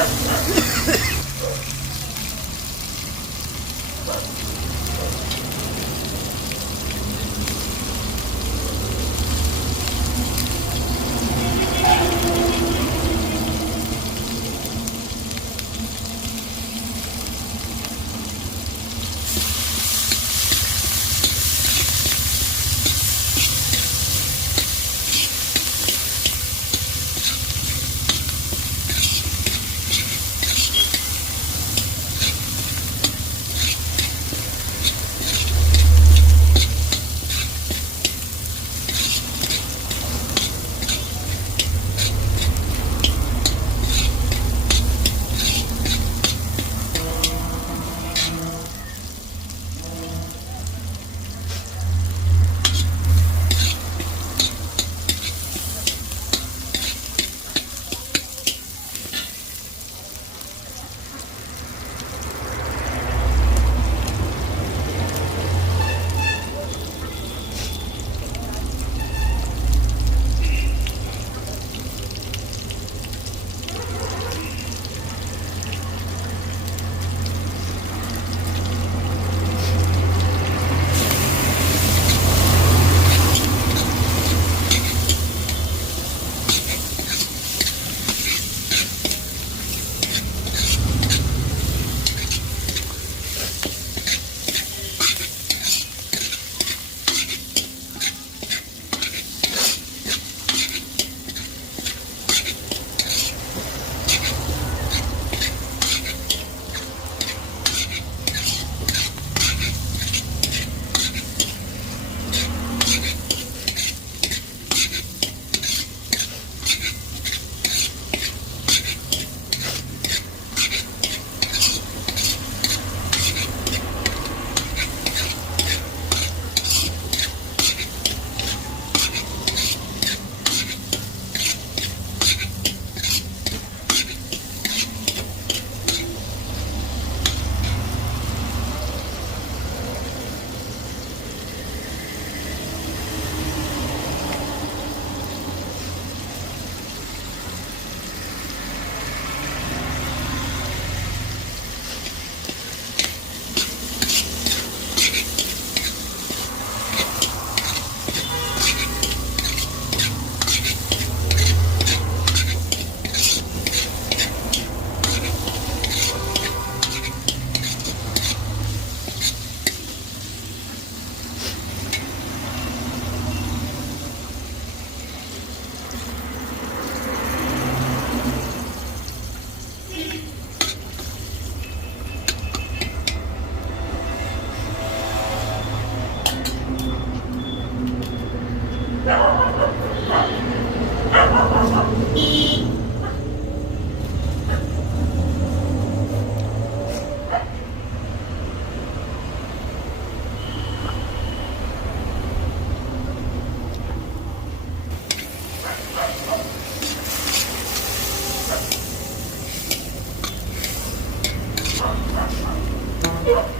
Thank yeah. you. Thank you.